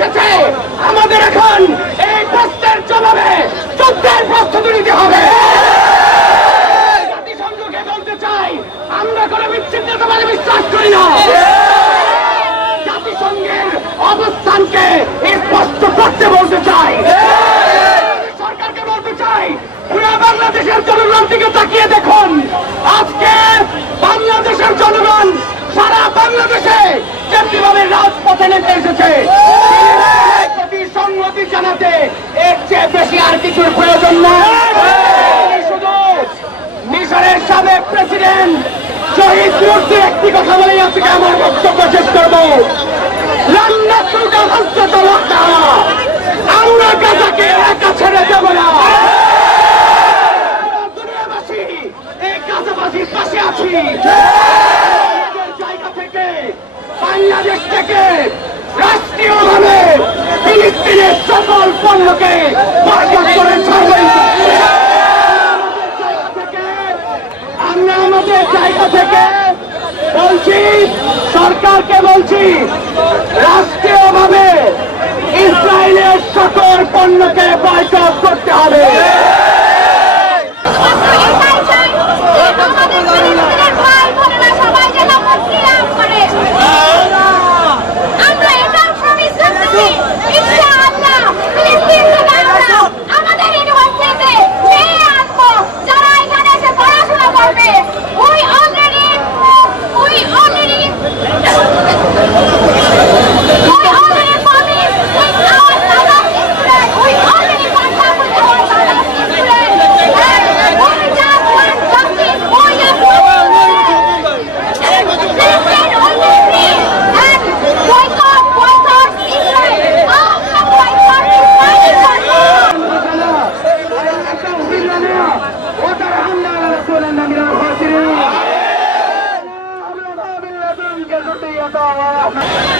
এসেছে, আমাদের এখন এই প্রশ্নের জবাবে যুদ্ধের প্রস্তুতি নিতে হবে। জাতিসংঘকে বলতে চাই, আমরা কোনো বিচ্ছিন্নতাবাদে বিশ্বাস করি না। জাতিসংঘের অবস্থানকে স্পষ্ট করতে বলতে চাই। সরকারকে বলতে চাই, পুরো বাংলাদেশের জনগণ দিকে তাকিয়ে দেখুন। আজকে বাংলাদেশের জনগণ সারা বাংলাদেশে যেভাবে রাজপথে নেমে এসেছে, সংহতি জানাতে এর চেয়ে বেশি আর কিছুর প্রয়োজন নয়। শুধু মিশরের সাবেক প্রেসিডেন্ট শহীদ মুর্শির একটি কথা বলেই আজকে আমার বক্তব্য শেষ করব। আমরা গাজাকে একা ছেড়ে দেব না। দুনিয়াবাসী এই গাজাবাসীর পাশে আছি। জায়গা থেকে, বাংলাদেশ থেকে রাষ্ট্রীয়ভাবে ফিলিস্তিনের সকল পণ্যকে বয়কট করে ছাড়বেন। আমরা আমাদের জায়গা থেকে বলছি, সরকারকে বলছি, রাষ্ট্রীয়ভাবে ইসরায়েলের সকল পণ্যকে বয়কট করতে হবে। Gracias.